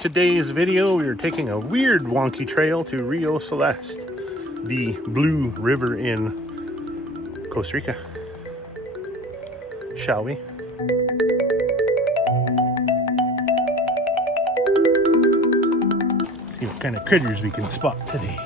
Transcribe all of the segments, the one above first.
Today's video, we are taking a weird wonky trail to Rio Celeste, the blue river in Costa Rica. Shall we? See what kind of critters we can spot today.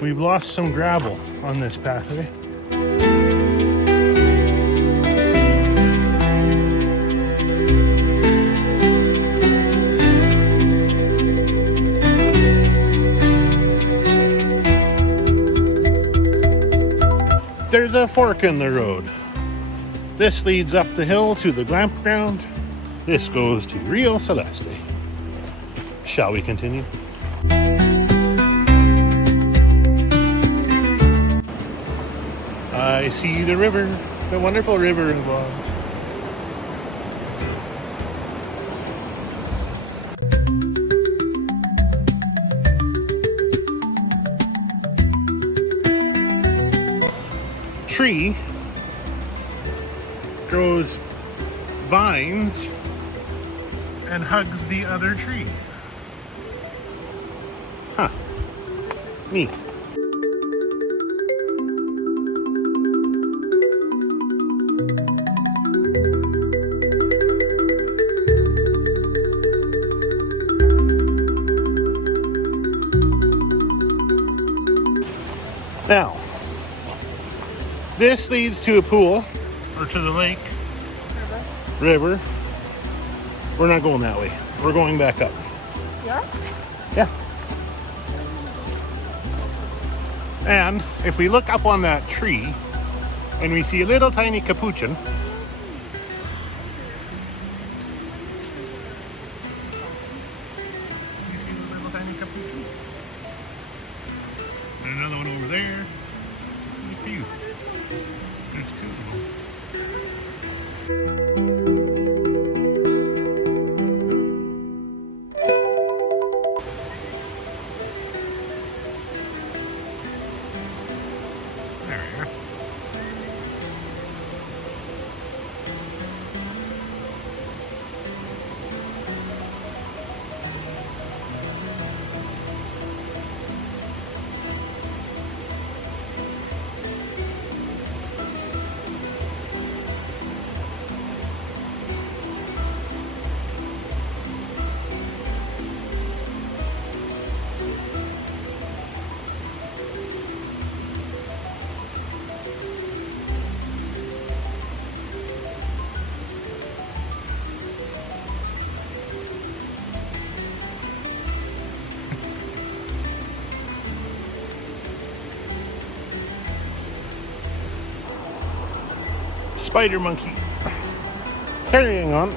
We've lost some gravel on this pathway. There's a fork in the road. This leads up the hill to the campground. This goes to Rio Celeste. Shall we continue? I see the river, the wonderful river involved. Tree grows vines and hugs the other tree. Huh. Neat. Now, this leads to a pool, or to the lake, river. We're not going that way. We're going back up. Yeah? Yeah. And if we look up on that tree, and we see a little tiny capuchin, and another one over there. There's a few. There's two of them. There we are. Spider monkey. Carrying on.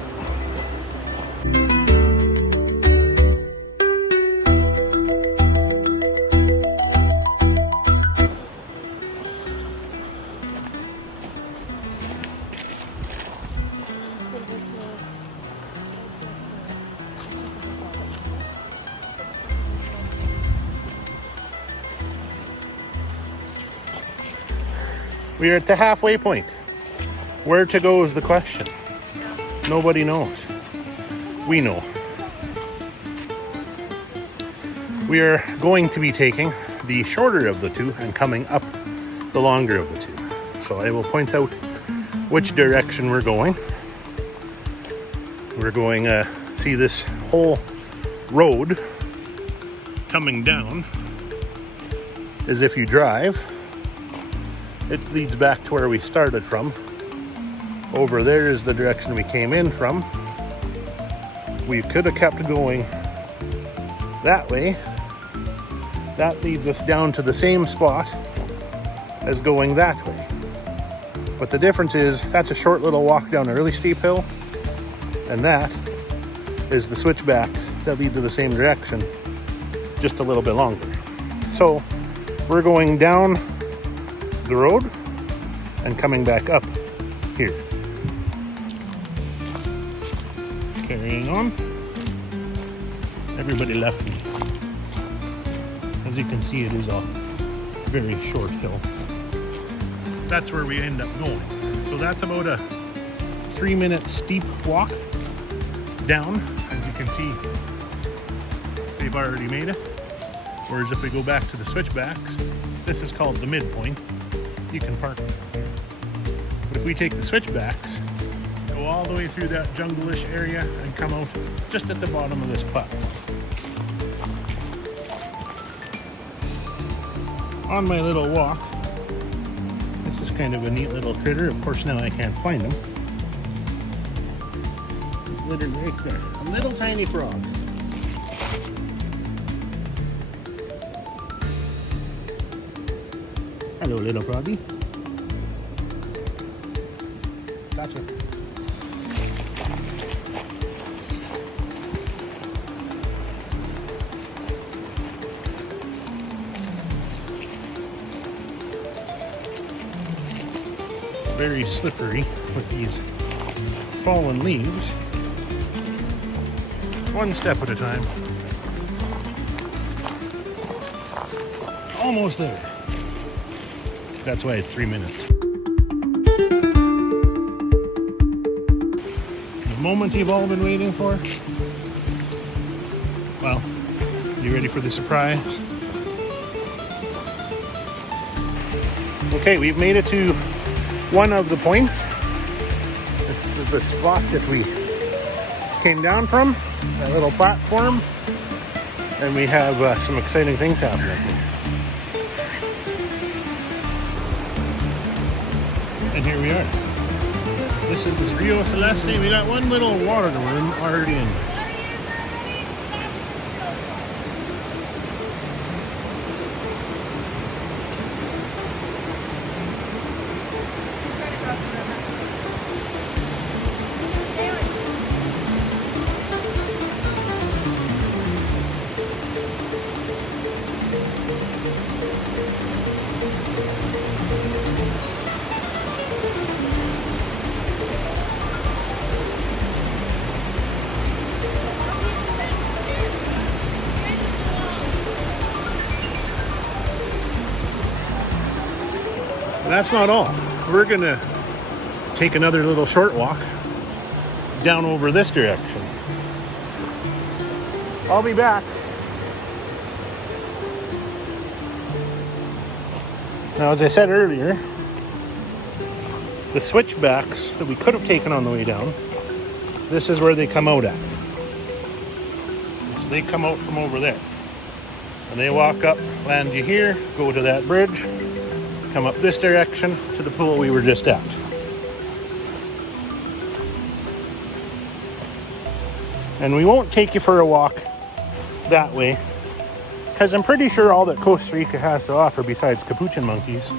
We are at the halfway point. Where to go is the question. Nobody knows. We know. We are going to be taking the shorter of the two and coming up the longer of the two. So I will point out which direction we're going. We're going to see this whole road coming down as if you drive. It leads back to where we started from. Over there is the direction we came in from. We could have kept going that way. That leads us down to the same spot as going that way. But the difference is that's a short little walk down a really steep hill, and that is the switchbacks that lead to the same direction, just a little bit longer. So we're going down the road and coming back up here. Carrying on. Everybody left me. As you can see, it is a very short hill. That's where we end up going. So that's about a 3-minute steep walk down. As you can see, they've already made it. Whereas if we go back to the switchbacks, this is called the midpoint. You can park there. But if we take the switchbacks, go all the way through that jungle-ish area and come out just at the bottom of this platform. On my little walk, this is kind of a neat little critter. Of course, now I can't find him. He's littered right there. A little tiny frog. Hello, little froggy. Gotcha. Very slippery with these fallen leaves. One step at a time. Almost there. That's why it's 3 minutes. The moment you've all been waiting for. Well, you ready for the surprise? Okay, we've made it to one of the points. This is the spot that we came down from, that little platform, and we have some exciting things happening. And here we are. This is Rio Celeste. We got one little water room already in. That's not all. We're gonna take another little short walk down over this direction. I'll be back. Now, as I said earlier, the switchbacks that we could have taken on the way down, this is where they come out at. So they come out from over there. And they walk up, land you here, go to that bridge, come up this direction to the pool we were just at. And we won't take you for a walk that way, because I'm pretty sure all that Costa Rica has to offer besides capuchin monkeys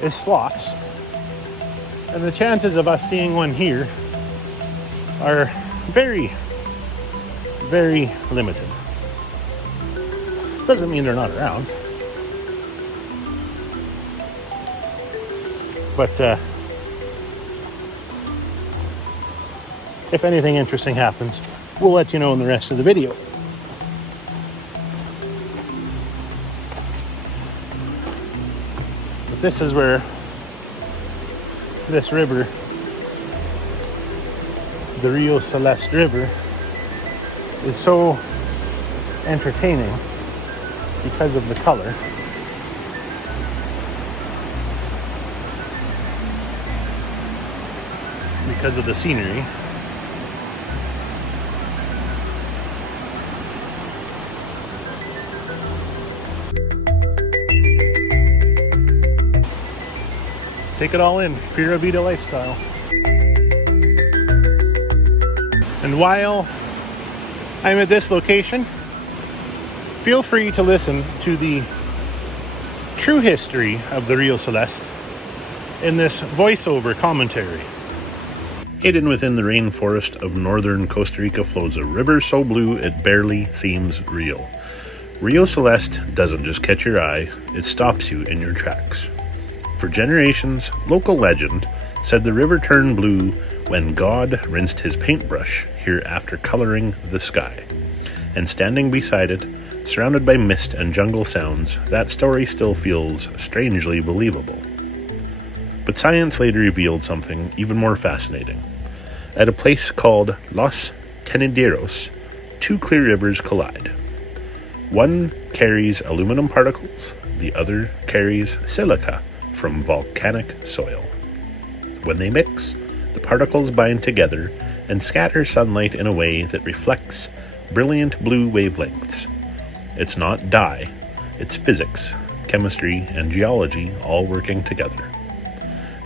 is sloths. And the chances of us seeing one here are very, very limited. Doesn't mean they're not around. But if anything interesting happens, we'll let you know in the rest of the video. But this is where this river, the Rio Celeste River, is so entertaining because of the color. Because of the scenery. Take it all in, Pura Vida lifestyle. And while I'm at this location, feel free to listen to the true history of the Rio Celeste in this voiceover commentary. Hidden within the rainforest of northern Costa Rica flows a river so blue it barely seems real. Rio Celeste doesn't just catch your eye, it stops you in your tracks. For generations, local legend said the river turned blue when God rinsed his paintbrush here after coloring the sky. And standing beside it, surrounded by mist and jungle sounds, that story still feels strangely believable. But science later revealed something even more fascinating. At a place called Los Tenideros, two clear rivers collide. One carries aluminum particles, the other carries silica from volcanic soil. When they mix, the particles bind together and scatter sunlight in a way that reflects brilliant blue wavelengths. It's not dye, it's physics, chemistry, and geology all working together.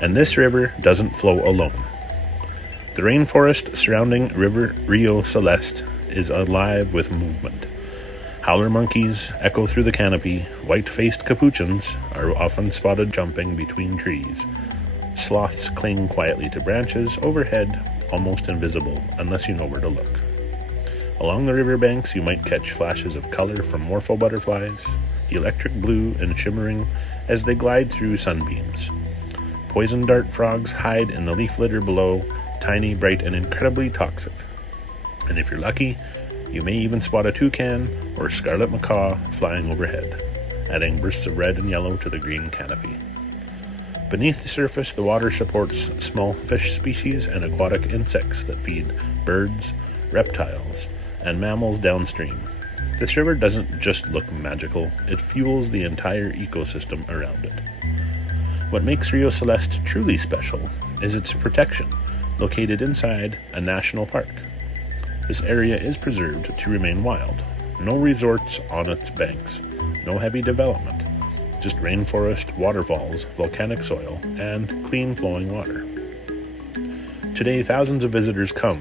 And this river doesn't flow alone. The rainforest surrounding River Rio Celeste is alive with movement. Howler monkeys echo through the canopy, white-faced capuchins are often spotted jumping between trees. Sloths cling quietly to branches overhead, almost invisible unless you know where to look. Along the riverbanks you might catch flashes of color from morpho butterflies, electric blue and shimmering as they glide through sunbeams. Poison dart frogs hide in the leaf litter below, tiny, bright, and incredibly toxic. And if you're lucky, you may even spot a toucan or scarlet macaw flying overhead, adding bursts of red and yellow to the green canopy. Beneath the surface, the water supports small fish species and aquatic insects that feed birds, reptiles, and mammals downstream. This river doesn't just look magical, it fuels the entire ecosystem around it. What makes Rio Celeste truly special is its protection, located inside a national park. This area is preserved to remain wild. No resorts on its banks, no heavy development, just rainforest, waterfalls, volcanic soil, and clean flowing water. Today, thousands of visitors come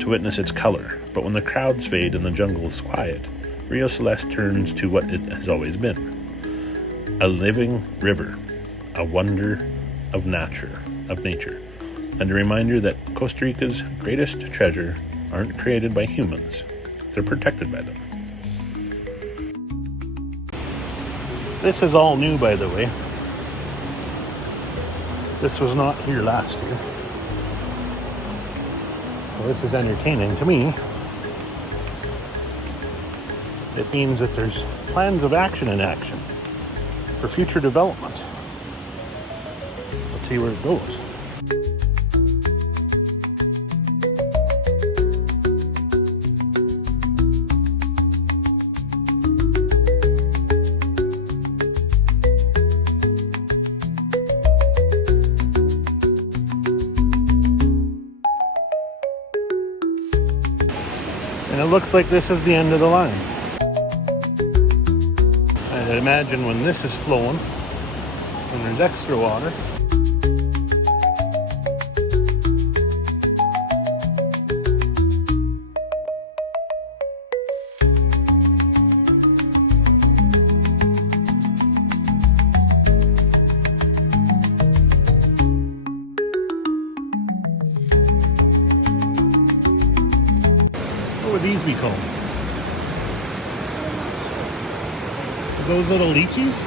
to witness its color, but when the crowds fade and the jungle is quiet, Rio Celeste turns to what it has always been: a living river, a wonder of nature, and a reminder that Costa Rica's greatest treasure aren't created by humans, they're protected by them. This is all new, by the way. This was not here last year. So this is entertaining to me. It means that there's plans of action in action for future development. Let's see where it goes. And it looks like this is the end of the line. I'd imagine when this is flowing, when there's extra water, what would these be called? Are those little lychees?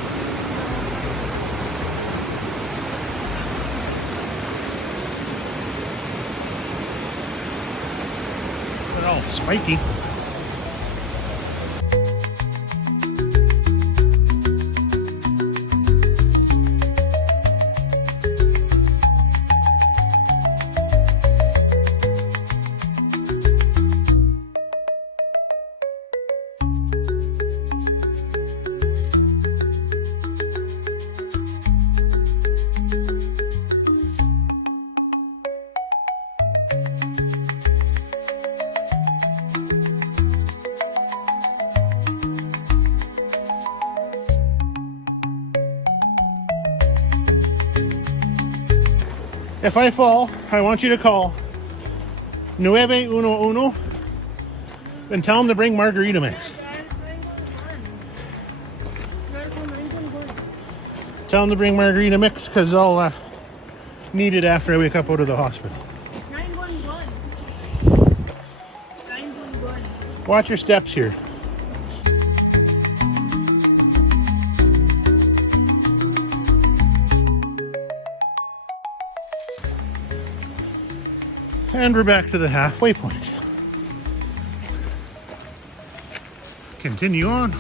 They're all spiky. If I fall, I want you to call 911 and tell them to bring margarita mix. Tell them to bring margarita mix because I'll need it after I wake up out of the hospital. 911. 911. Watch your steps here. And we're back to the halfway point. Continue on.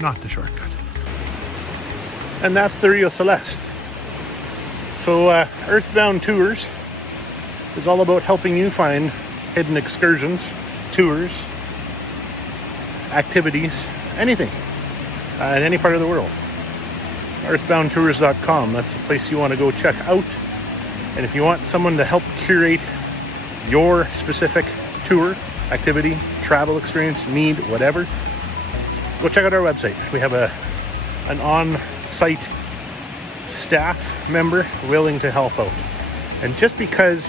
Not the shortcut. And that's the Rio Celeste. So Earthbound Tours is all about helping you find hidden excursions, tours, activities, anything in any part of the world. Earthboundtours.com, that's the place you want to go check out. And if you want someone to help curate your specific tour, activity, travel experience, need, whatever, go check out our website. We have an on-site staff member willing to help out. And just because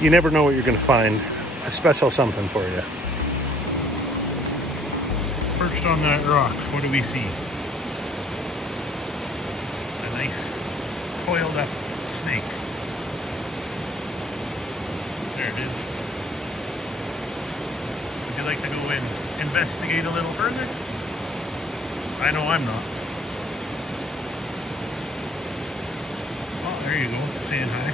you never know what you're going to find, a special something for you. Perched on that rock, what do we see? A nice coiled up snake. There it is. Would you like to go and investigate a little further? I know I'm not. Oh, there you go, saying hi.